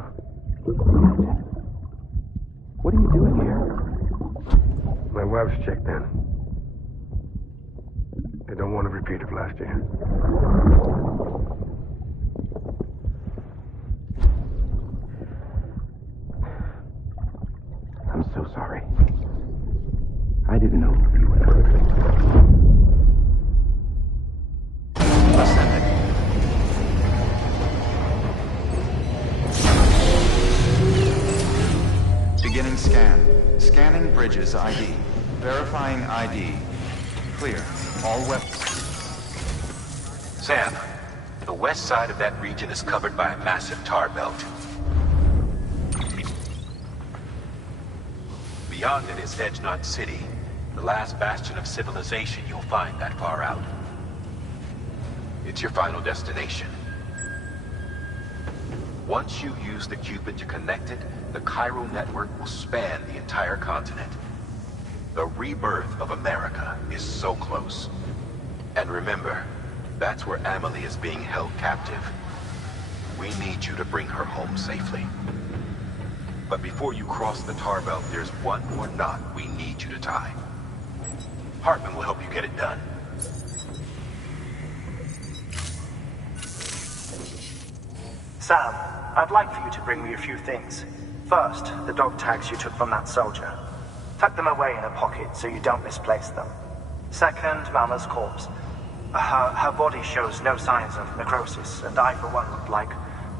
you? What are you doing here? My wife's checked in. They don't want to repeat of last year. I'm so sorry. I didn't know you were perfect. Beginning scan. Scanning bridges ID. Verifying ID. Clear. All weapons. Sam, the west side of that region is covered by a massive tar belt. Beyond it is Edge Knot City, the last bastion of civilization you'll find that far out. It's your final destination. Once you use the Cupid to connect it, the Cairo network will span the entire continent. The rebirth of America is so close. And remember, that's where Amelie is being held captive. We need you to bring her home safely. But before you cross the tar belt, there's one more knot we need you to tie. Hartman will help you get it done. Sam, I'd like for you to bring me a few things. First, the dog tags you took from that soldier. Tuck them away in a pocket so you don't misplace them. Second, Mama's corpse. Her body shows no signs of necrosis, and I, for one, would like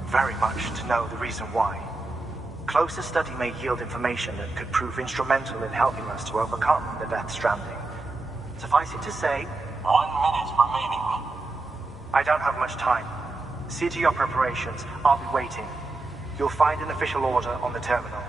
very much to know the reason why. Closer study may yield information that could prove instrumental in helping us to overcome the Death Stranding. Suffice it to say... 1 minute remaining. I don't have much time. See to your preparations. I'll be waiting. You'll find an official order on the terminal.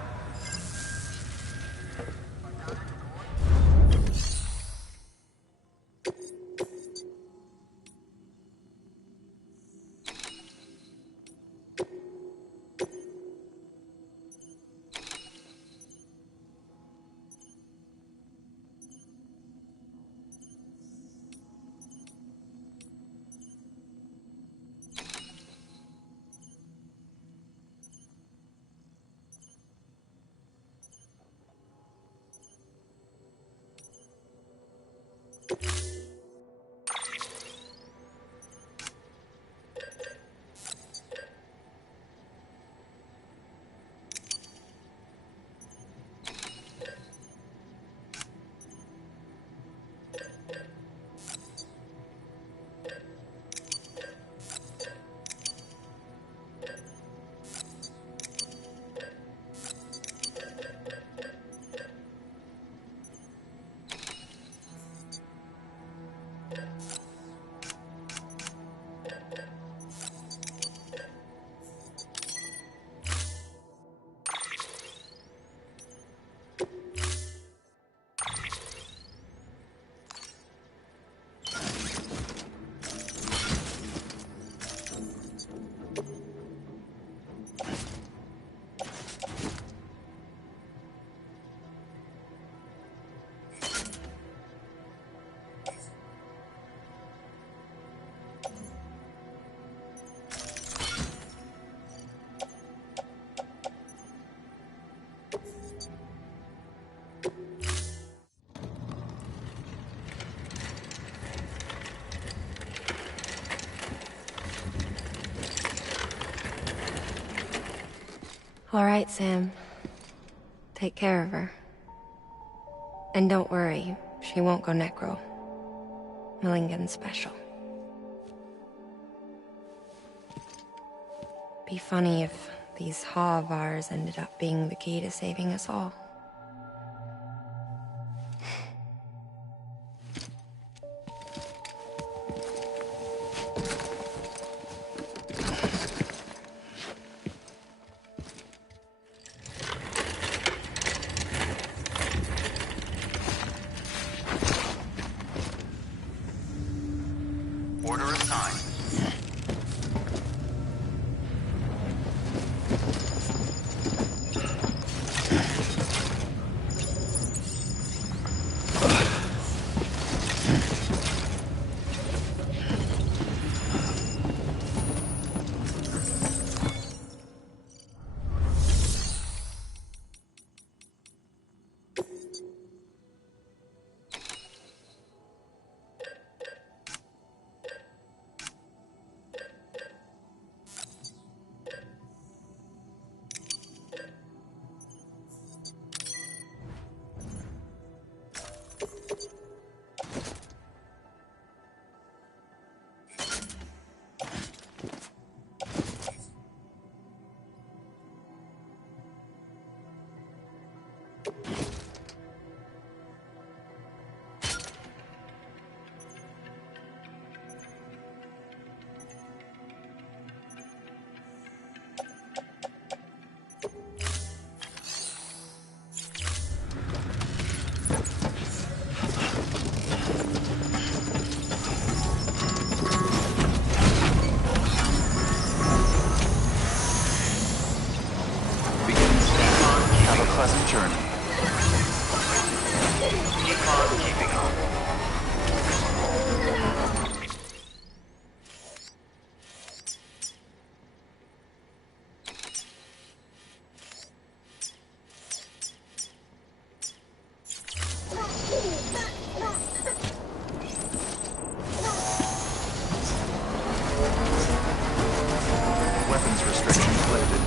All right, Sam. Take care of her. And don't worry, she won't go necro. Millingen's special. Be funny if these Ha of ours ended up being the key to saving us all. Order assigned. Pleasant journey. Keep on keeping on. Weapons restrictions lifted.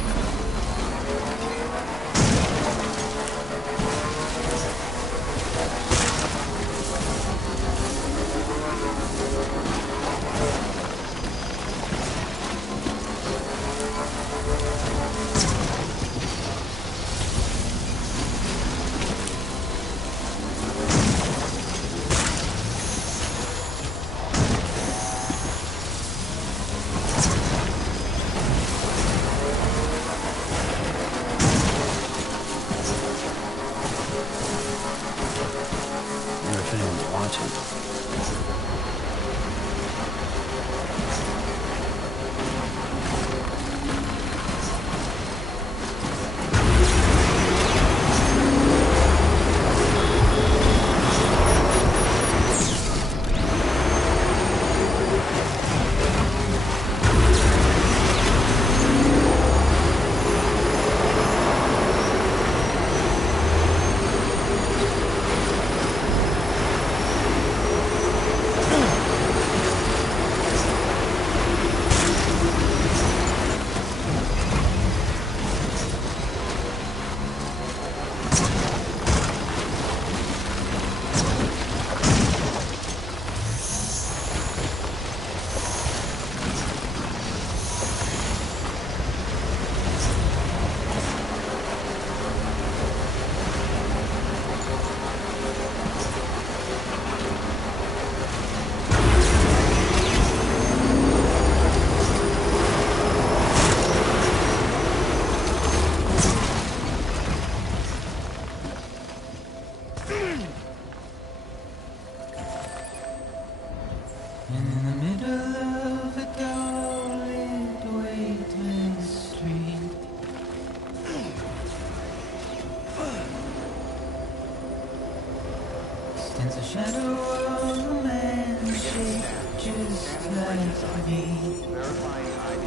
Stands a shadow of a man shaped just like me. Verifying ID.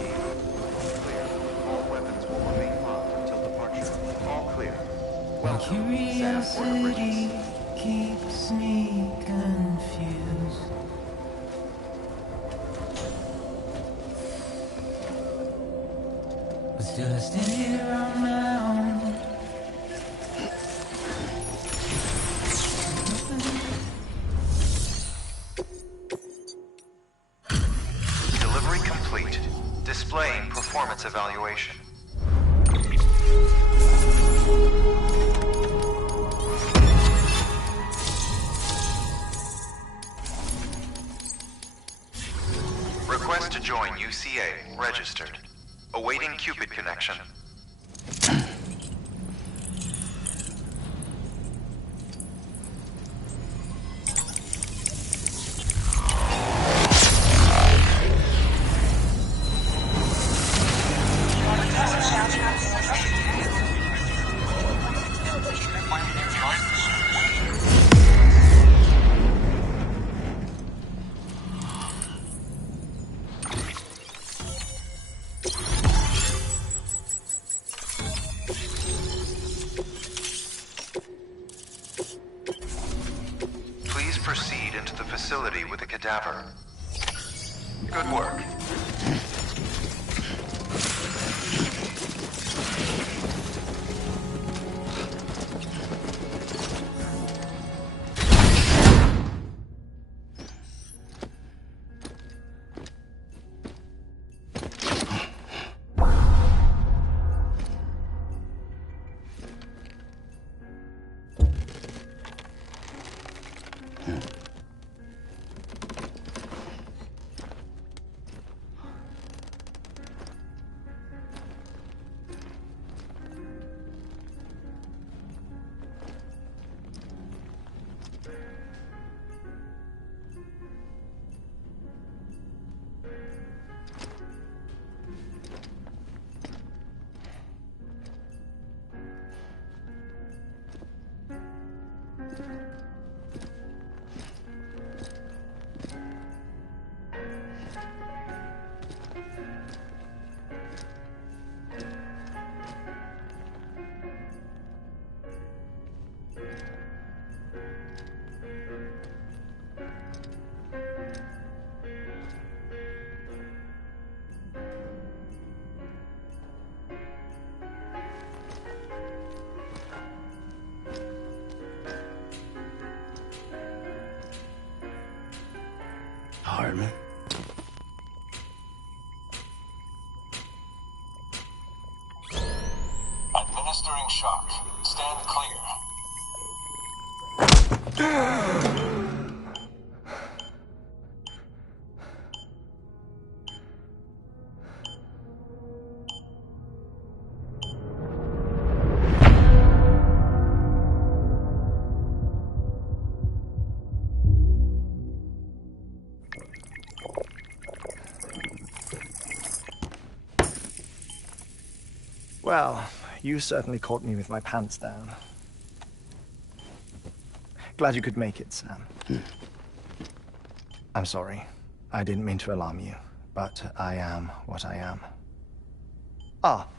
Clear. All weapons will remain locked until departure. All clear. My Welcome, Sam Porter curiosity Bridges. keeps me confused. But still I stand here on my own. Delivery complete. Displaying performance evaluation. Request to join UCA. Registered. Awaiting Cupid connection. Please proceed into the facility with the cadaver. Good work. me? Administering shock. Stand clear. Well, you certainly caught me with my pants down. Glad you could make it, Sam. I'm sorry. I didn't mean to alarm you, but I am what I am. Ah,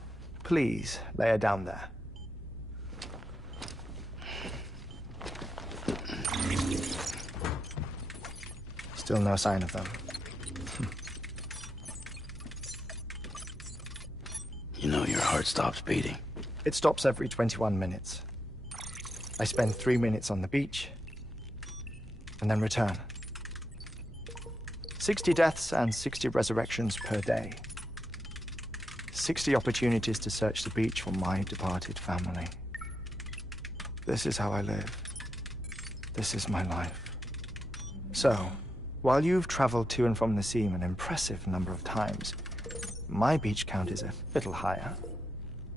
please, lay her down there. Still no sign of them. You know your heart stops beating. It stops every 21 minutes. I spend 3 minutes on the beach, and then return. 60 deaths and 60 resurrections per day. 60 opportunities to search the beach for my departed family. This is how I live. This is my life. So, while you've traveled to and from the seam an impressive number of times, my beach count is a little higher.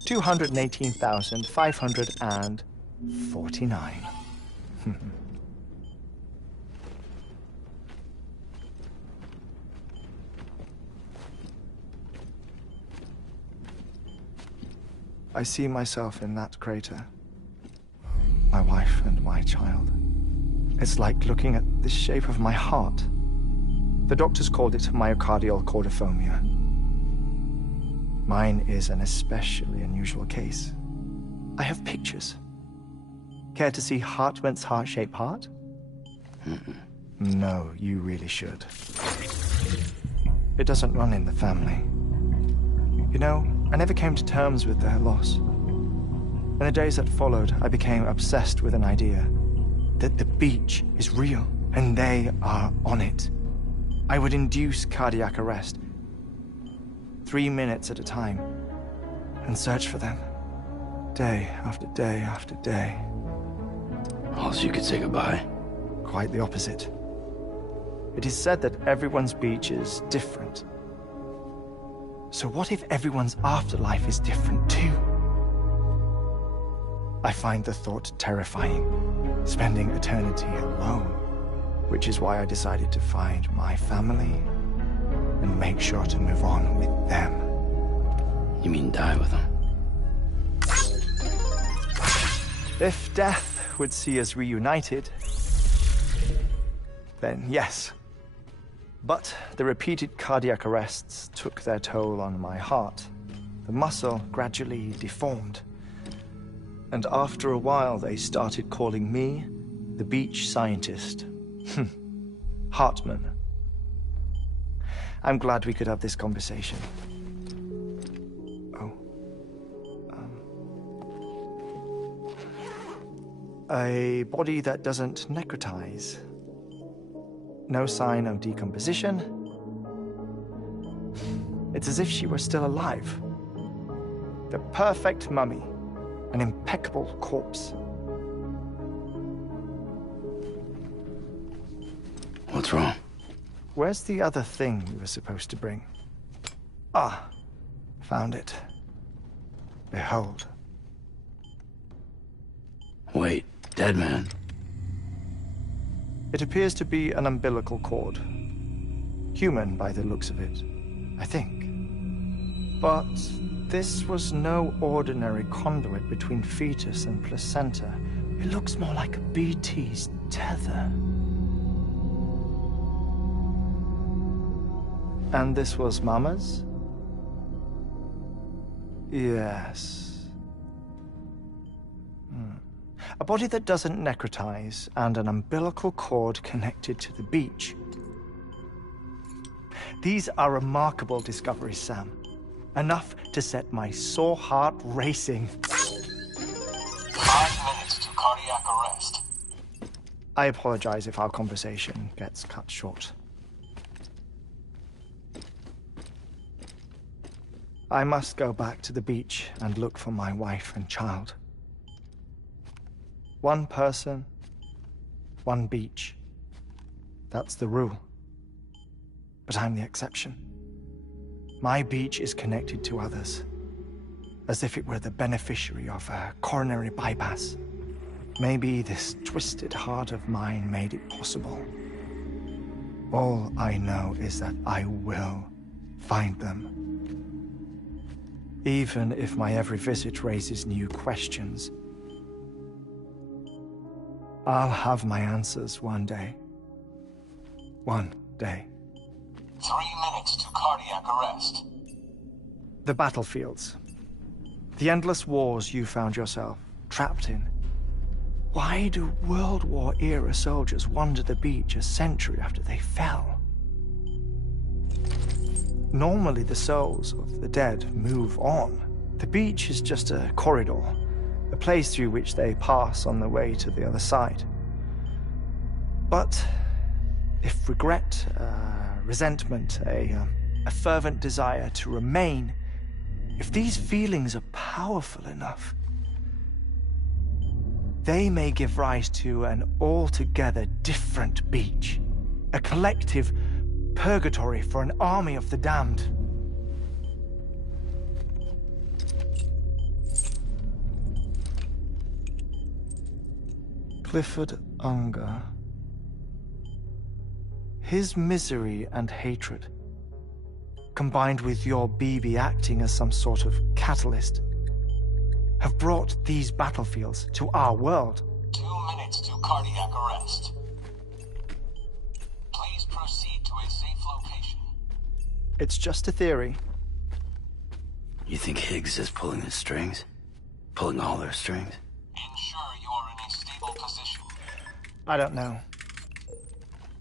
218,549. I see myself in that crater. My wife and my child. It's like looking at the shape of my heart. The doctors called it myocardial chordophobia. Mine is an especially unusual case. I have pictures. Care to see Hartman's heart-shaped heart? No, you really should. It doesn't run in the family. You know, I never came to terms with their loss. In the days that followed, I became obsessed with an idea that the beach is real and they are on it. I would induce cardiac arrest, 3 minutes at a time, and search for them, day after day after day. All so you could say goodbye? Quite the opposite. It is said that everyone's beach is different. So what if everyone's afterlife is different too? I find the thought terrifying, spending eternity alone, which is why I decided to find my family and make sure to move on with them. You mean die with them? If death would see us reunited, then yes. But the repeated cardiac arrests took their toll on my heart. The muscle gradually deformed. And after a while, they started calling me the beach scientist. Hartman. I'm glad we could have this conversation. Oh. A body that doesn't necrotize. No sign of decomposition. It's as if she were still alive. The perfect mummy. An impeccable corpse. What's wrong? Where's the other thing you were supposed to bring? Ah, found it. Behold. Wait, dead man. It appears to be an umbilical cord. Human by the looks of it, I think. But this was no ordinary conduit between fetus and placenta. It looks more like a BT's tether. And this was Mama's? Yes. A body that doesn't necrotize, and an umbilical cord connected to the beach. These are remarkable discoveries, Sam. Enough to set my sore heart racing. 5 minutes to cardiac arrest. I apologize if our conversation gets cut short. I must go back to the beach and look for my wife and child. One person, one beach. That's the rule. But I'm the exception. My beach is connected to others, as if it were the beneficiary of a coronary bypass. Maybe this twisted heart of mine made it possible. All I know is that I will find them. Even if my every visit raises new questions, I'll have my answers one day. One day. 3 minutes to cardiac arrest. The battlefields. The endless wars you found yourself trapped in. Why do World War-era soldiers wander the beach a century after they fell? Normally the souls of the dead move on. The beach is just a corridor, a place through which they pass on the way to the other side. But if regret, resentment, a fervent desire to remain, if these feelings are powerful enough, they may give rise to an altogether different beach, a collective purgatory for an army of the damned. Clifford Unger. His misery and hatred, combined with your BB acting as some sort of catalyst, have brought these battlefields to our world. 2 minutes to cardiac arrest. Please proceed to a safe location. It's just a theory. You think Higgs is pulling the strings? Pulling all their strings? Ensure you are in a stable position. I don't know.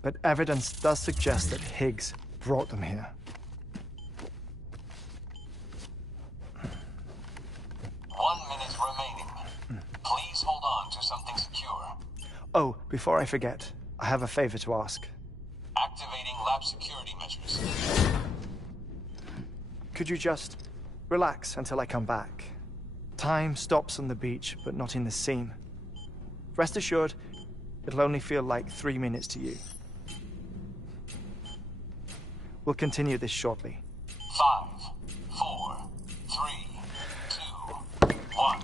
But evidence does suggest that Higgs brought them here. 1 minute remaining. Please hold on to something secure. Oh, before I forget, I have a favor to ask. Activating lab security measures. Could you just relax until I come back? Time stops on the beach, but not in the scene. Rest assured, it'll only feel like 3 minutes to you. We'll continue this shortly. 5, 4, 3, 2, 1.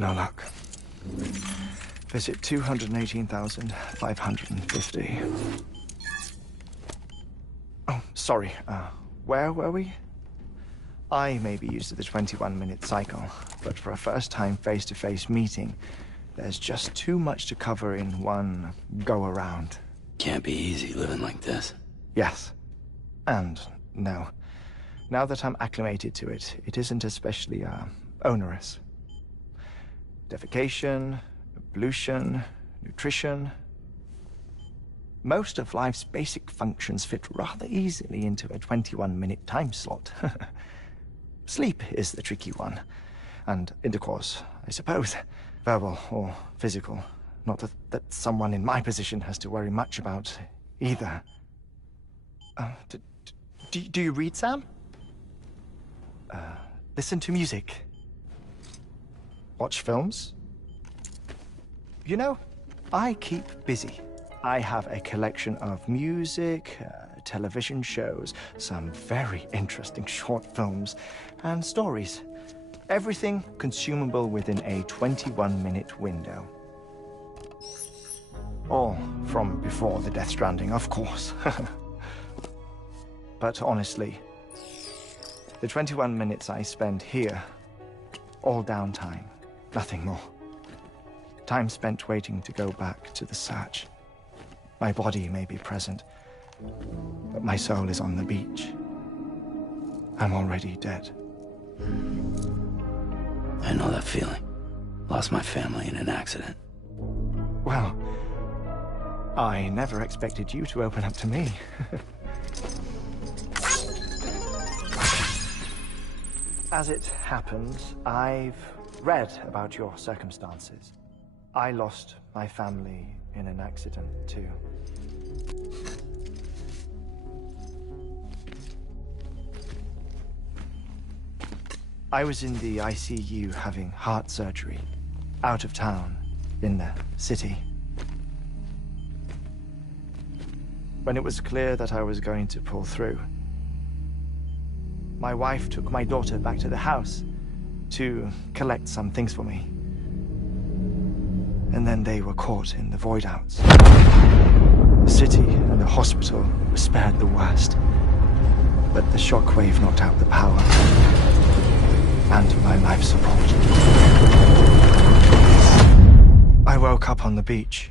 No luck. Visit 218,550. Oh, sorry. Where were we? I may be used to the 21-minute cycle, but for a first-time face-to-face meeting, there's just too much to cover in one go-around. Can't be easy living like this. Yes. And no. Now that I'm acclimated to it, it isn't especially, onerous. Defecation, ablution, nutrition. Most of life's basic functions fit rather easily into a 21-minute time slot. Sleep is the tricky one. And intercourse, I suppose. Verbal or physical. Not that someone in my position has to worry much about either. Do you read, Sam? Listen to music. Watch films. You know, I keep busy. I have a collection of music, television shows, some very interesting short films, and stories. Everything consumable within a 21-minute window. All from before the Death Stranding, of course. But honestly, the 21 minutes I spend here, all downtime, nothing more. Time spent waiting to go back to the search. My body may be present, but my soul is on the beach. I'm already dead. I know that feeling. Lost my family in an accident. Well, I never expected you to open up to me. As it happens, I've read about your circumstances. I lost my family in an accident, too. I was in the ICU having heart surgery, out of town, in the city. When it was clear that I was going to pull through, my wife took my daughter back to the house to collect some things for me. And then they were caught in the void outs. The city and the hospital were spared the worst, but the shockwave knocked out the power and my life support. I woke up on the beach.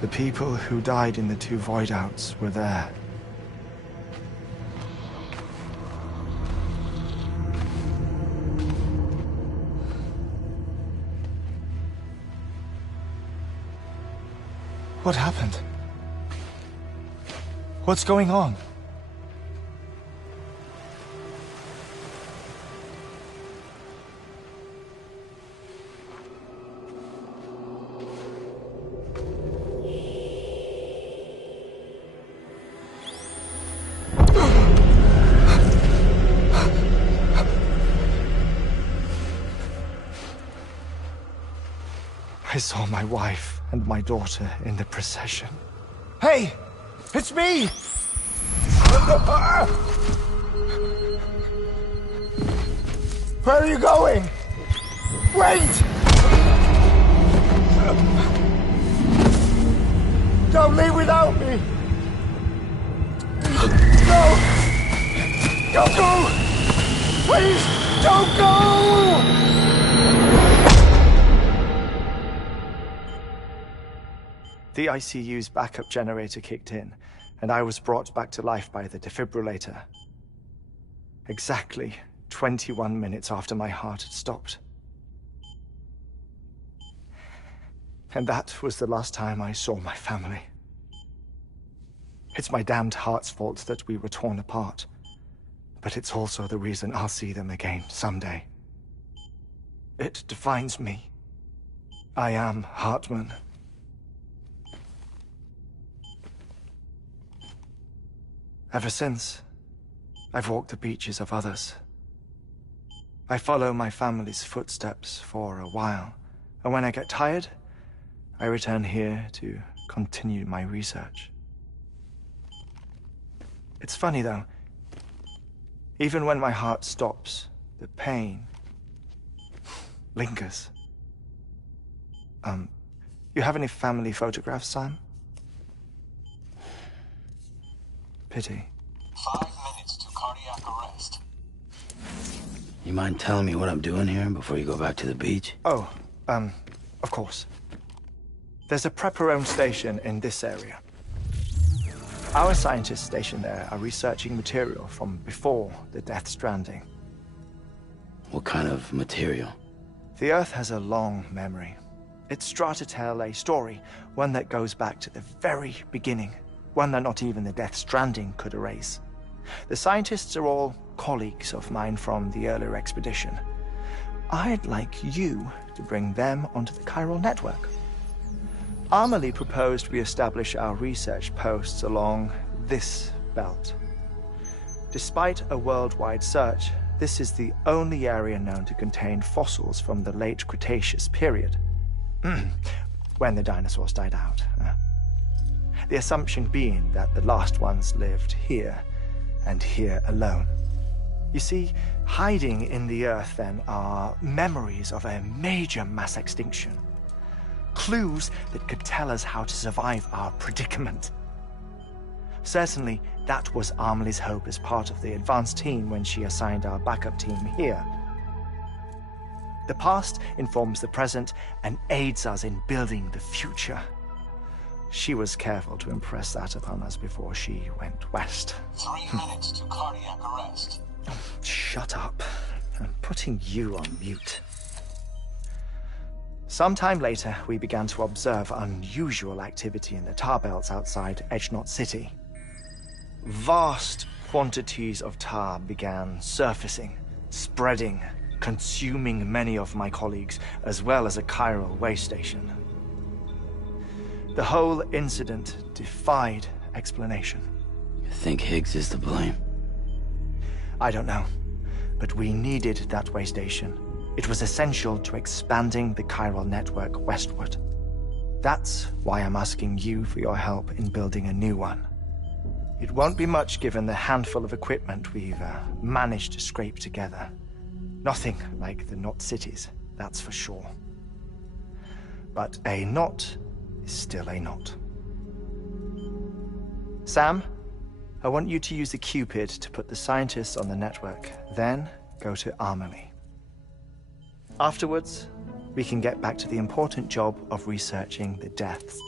The people who died in the two void outs were there. What happened? What's going on? I saw my wife and my daughter in the procession. Hey! It's me! Where are you going? Wait! Don't leave without me! No! Don't go! Please, don't go! The ICU's backup generator kicked in, and I was brought back to life by the defibrillator. Exactly 21 minutes after my heart had stopped. And that was the last time I saw my family. It's my damned heart's fault that we were torn apart, but it's also the reason I'll see them again someday. It defines me. I am Hartman. Ever since, I've walked the beaches of others, I follow my family's footsteps for a while, and when I get tired, I return here to continue my research. It's funny, though. Even when my heart stops, the pain lingers. You have any family photographs, Sam? Pity. 5 minutes to cardiac arrest. You mind telling me what I'm doing here before you go back to the beach? Oh, of course. There's a Prepper-owned station in this area. Our scientists stationed there are researching material from before the Death Stranding. What kind of material? The Earth has a long memory. It's trying to tell a story, one that goes back to the very beginning, one that not even the Death Stranding could erase. The scientists are all colleagues of mine from the earlier expedition. I'd like you to bring them onto the chiral network. Amelie proposed we establish our research posts along this belt. Despite a worldwide search, this is the only area known to contain fossils from the late Cretaceous period. When the dinosaurs died out. The assumption being that the last ones lived here, and here alone. You see, hiding in the Earth, then, are memories of a major mass extinction. Clues that could tell us how to survive our predicament. Certainly, that was Amelie's hope as part of the advanced team when she assigned our backup team here. The past informs the present and aids us in building the future. She was careful to impress that upon us before she went west. 3 minutes to cardiac arrest. Shut up. I'm putting you on mute. Sometime later, we began to observe unusual activity in the tar belts outside Edgenot City. Vast quantities of tar began surfacing, spreading, consuming many of my colleagues, as well as a chiral way station. The whole incident defied explanation. You think Higgs is to blame? I don't know, but we needed that way station. It was essential to expanding the chiral network westward. That's why I'm asking you for your help in building a new one. It won't be much given the handful of equipment we've managed to scrape together. Nothing like the Knot cities, that's for sure. But a knot is still a knot. Sam, I want you to use the Cupid to put the scientists on the network, then go to Amelie. Afterwards, we can get back to the important job of researching the deaths.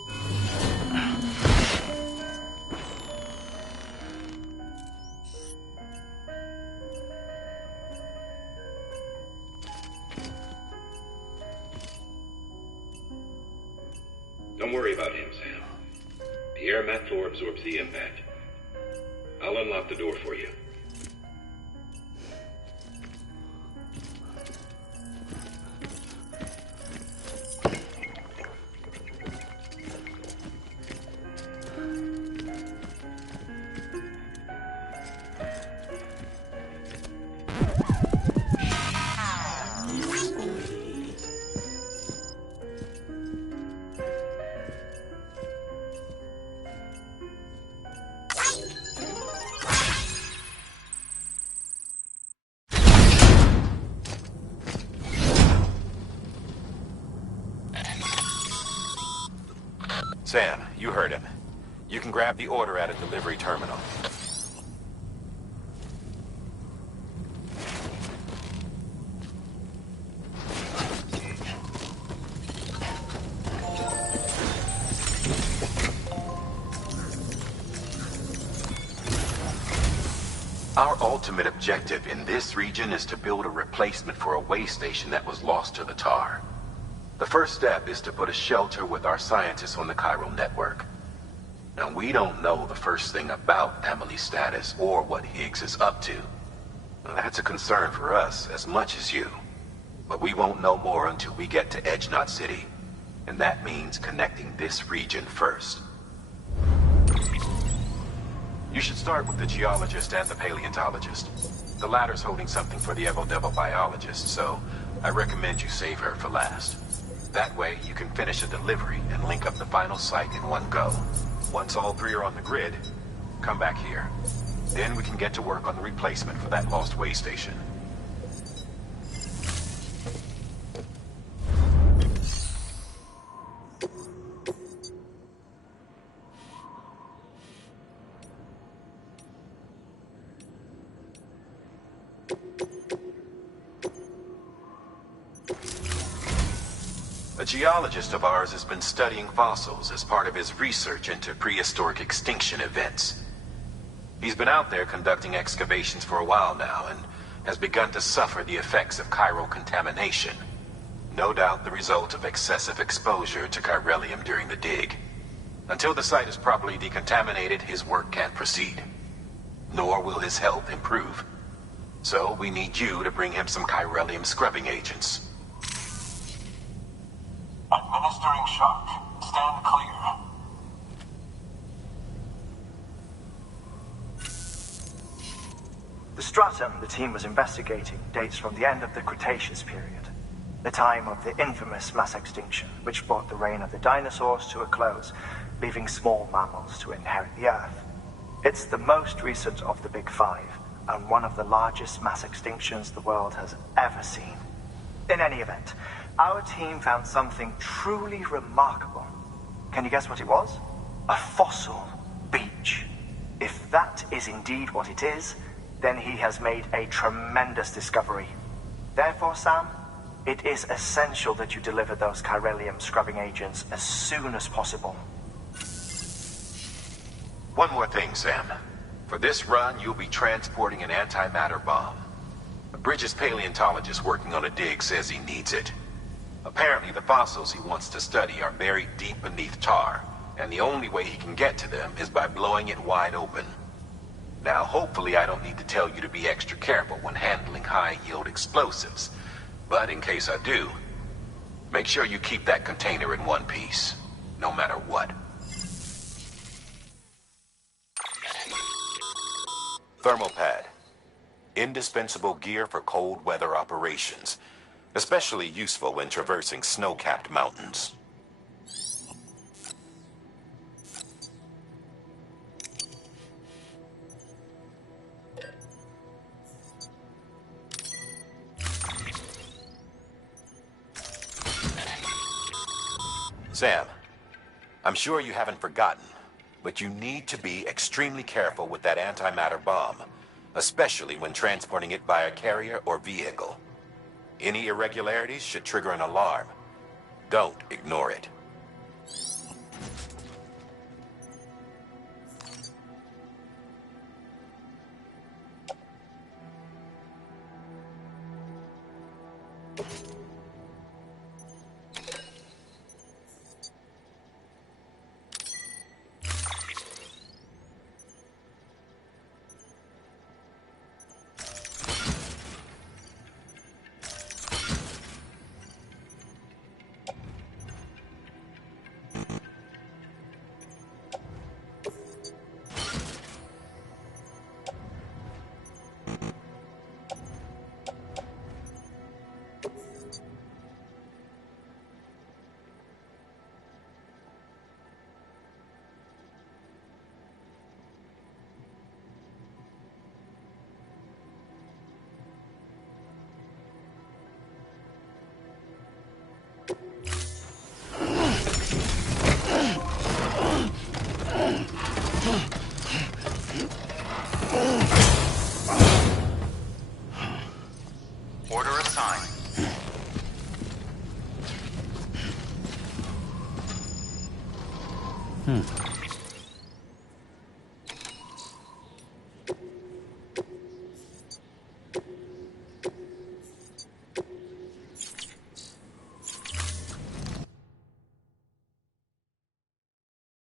Don't worry about him, Sam. The air mat floor absorbs the impact. I'll unlock the door for you. Sam, you heard him. You can grab the order at a delivery terminal. Our ultimate objective in this region is to build a replacement for a way station that was lost to the tar. The first step is to put a shelter with our scientists on the chiral network. Now, we don't know the first thing about Amelie's status or what Higgs is up to. Now, that's a concern for us as much as you. But we won't know more until we get to Edgenot City. And that means connecting this region first. You should start with the geologist and the paleontologist. The latter's holding something for the Evil Devil biologist, so I recommend you save her for last. That way, you can finish a delivery and link up the final site in one go. Once all three are on the grid, come back here. Then we can get to work on the replacement for that lost way station. A geologist of ours has been studying fossils as part of his research into prehistoric extinction events. He's been out there conducting excavations for a while now and has begun to suffer the effects of chiral contamination. No doubt the result of excessive exposure to chiralium during the dig. Until the site is properly decontaminated, his work can't proceed. Nor will his health improve. So we need you to bring him some chiralium scrubbing agents. Administering shock. Stand clear. The stratum the team was investigating dates from the end of the Cretaceous period, the time of the infamous mass extinction, which brought the reign of the dinosaurs to a close, leaving small mammals to inherit the Earth. It's the most recent of the Big Five, and one of the largest mass extinctions the world has ever seen. In any event, our team found something truly remarkable. Can you guess what it was? A fossil beach. If that is indeed what it is, then he has made a tremendous discovery. Therefore, Sam, it is essential that you deliver those chiralium scrubbing agents as soon as possible. One more thing, Sam. For this run, you'll be transporting an antimatter bomb. A Bridges paleontologist working on a dig says he needs it. Apparently, the fossils he wants to study are buried deep beneath tar, and the only way he can get to them is by blowing it wide open. Now, hopefully I don't need to tell you to be extra careful when handling high-yield explosives, but in case I do, make sure you keep that container in one piece, no matter what. Thermal pad. Indispensable gear for cold weather operations. Especially useful when traversing snow-capped mountains. Sam, I'm sure you haven't forgotten, but you need to be extremely careful with that antimatter bomb, especially when transporting it by a carrier or vehicle. Any irregularities should trigger an alarm. Don't ignore it.